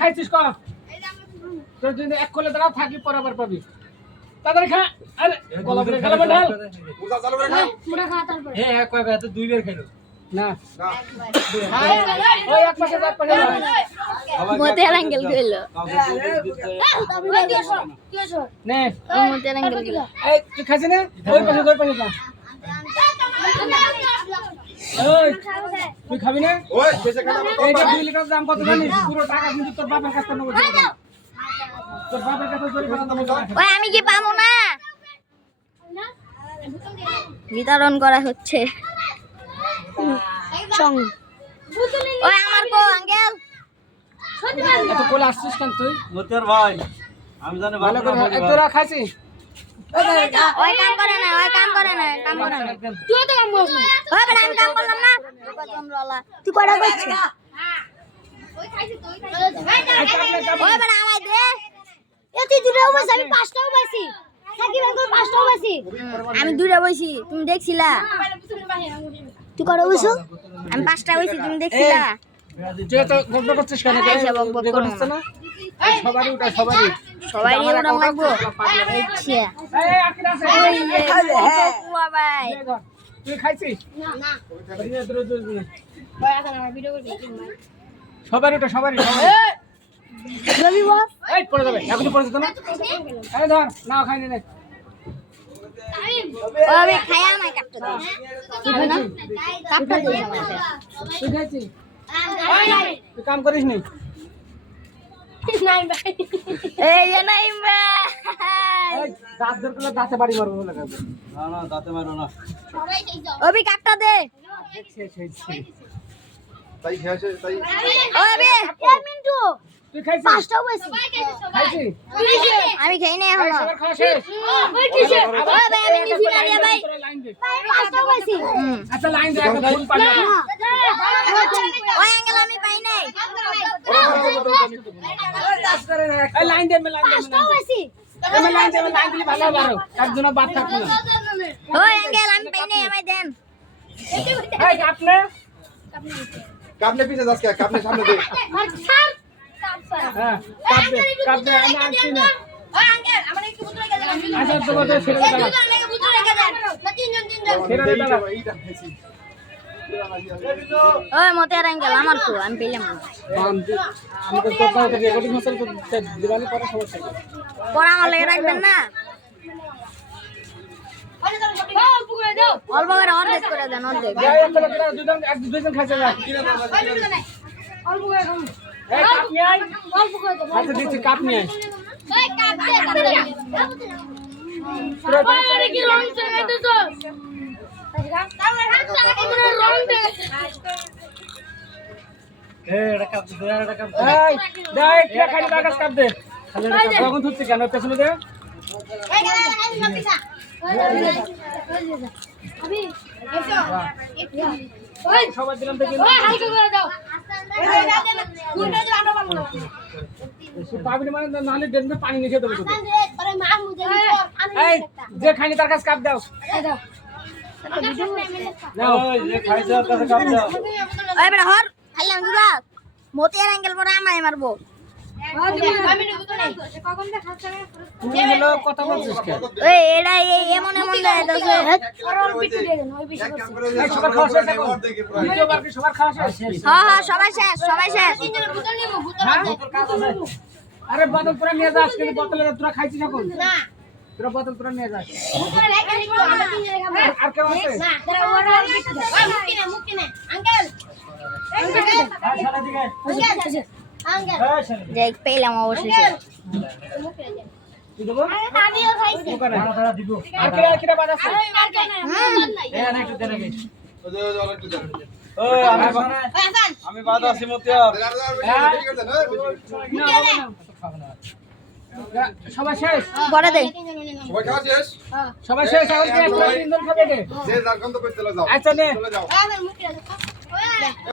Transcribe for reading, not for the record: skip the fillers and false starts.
খাইছিস কম তোর যদি এক কোলে দাঁড়া থাকি পরাবার পাবি তাদের খা আরে গলা করে গেল ঢাল উদা চালু করে খা পুরো খা তারপর এক কয় তো দুই বের খাইলো না ওই এক পাশে মতে অ্যাঙ্গেল কইলো নে মতে অ্যাঙ্গেল কইলো এই তুই খাইছ না ওই পাশে না ওই তুই খাবি না ওই শেষে খাবো এইটা 2 লিটার দাম কত জানিস পুরো টাকা কিন্তু তোর বাবার কাছে নেব তোর বাবার কাছে চুরি করা দাম ওই আমি কি পাবো না বিতরণ করা হচ্ছে চং ওই আমার কো আঙ্কেল এত কোলে আসছিস কেন তুই মতিয়ার ভাই আমি জানি ভালো করে তোরা খাইছিস ওই কাম করে না তুই তো কাম করছ ওই বড় আমি কাম করলাম না তুই কয়টা করছিস ওই খাইছিস ওই বড় আমায় দে এ তুই দুটাও বসে আমি পাঁচটাও বসি সাকিব আঙ্কেল পাঁচটাও বসি আমি দুইটা বসি তুমি দেখছিলা তুই কয়টা বসছো আমি পাঁচটা বসি তুমি দেখছিলা তুই তো গল্প করছিস কেন করছিস না সবারই ওটা সবারই ওটা লাগবো আচ্ছা এই আকিরা আছে ভাই তুই খাইছিস না সবারই রবি বস এই পড়ে যাবে এখনই পড়ে যেত না এই ধর নাও খাই নে ওই খায়া আমায় কাটতে দে তুই খাইছিস কাটতে দে আমায় তুই খাইছিস তুই কাম করিস নি নাই ভাই এই নাই ভাই এই দাঁত ধর করে দাঁতে বাড়ি মারবো বলে না দাঁতে মারো না ওবি কাটতে দে তাই খেয়েছে তাই ওবি 1 মিনিট তুই খাইছিস পাঁচটাও বসি খাইছিস আমি খাই নাই এখনো সবার খাওয়া শেষ ওই কিসে ওই ভাই আমি নিছি না রে ভাই লাইন দে পাঁচটাও বসি আচ্ছা লাইন দে একটা ফুল পানি ওই অ্যাঙ্গেল আমি পাই নাই এই লাইন দে পাঁচটাও বসি লাইন দিলে ভালো হবে আরো একজন বাদ থাকবে না ওই অ্যাঙ্গেল আমি পাই নাই আমায় দেন এই আপনি কাপনে পিছে যাস কে কাপনে সামনে দে হ্যাঁ কাপনে আমি আনছি না ওই অ্যাঙ্গেল আমার একটু বুঝতে রেখে দেন আচ্ছা তোমাদের ছেড়ে দাও লাগে বুঝতে রেখে দেন না তিনজন ছেড়ে দাও এইটা খাইছি ওই মতে অ্যাঙ্গেল আমার তো আমি পেলাম না আমি তো তোর সাথে রেকর্ডিং হচ্ছে তো দিবানি পরে সমস্যা কি পড়া আমার লাগে রাখবেন না অল্প করে অর্ধেক করে দেন অর্ধেক দুজন খাইছে না অল্প করে খান এই কাপ নিয়ে আয় অল্প করে দেন আচ্ছা দিচ্ছি কাপ নিয়ে আয় ওই কাপ দে আরে কি রং চাইতেছো তাহলে হাত চালাকে রং দে এটা কাপ দে এটা কাপ এই দেখ কি খালি বাগাস কাপ দে খালি কখন ধুচ্ছে কেন পেছনে দে এই গানা পিছা আবি এসো ওই সবাই দিলাম দেখি ওই হালকা করে দাও গুড়টা দিলে আমরা পাবো না পাবি না মানে নালে ডেন্ডে পানি নিয়ে খেতে হবে আরে মা মুজে এই যে খাইনি তার কাছে কাপ দাও এই দাও নাও ওই যে খাইছে তার কাছে কাপ দাও ওই বড় হর খাইলাম দুদা মতিয়ার অ্যাঙ্গেল পরে আমায় মারবো তুমি হলো কথা বলছিস কেন ওই এরা এমন দেয় তো এই সবার খাওয়া শেষ এখন দ্বিতীয়বার কি সবার খাওয়া শেষ হ্যাঁ সবাই শেষ হ্যাঁ? আরে বোতল পুরো নিয়ে যাস কিন্তু বোতলে তোরা খাইছিস এখন না তোরা বোতল পুরো নিয়ে যাস আমরা তিনজনে খাবো আর কেউ আছে না তোরা ওরা মুক্তি নে আঙ্কেল সারা দিকে আঙ্কেল এই শালা দেখ পেলাম অবশেষে তুই দেবো আমিও খাইছি দোকানে তারা দিব আর কিরা বাদ আছে ওই মার্কে না এই না একটু দেন আগে ওই আমি বাদ আছি মতিয়ার সবাই শেষ পরে দে সবাই খাওয়া শেষ সবাই শেষ এখন কি একটা তিনজন খাবে রে যে যার গন্ধ করতে যাও আচ্ছা নে চলে যাও মুক্তি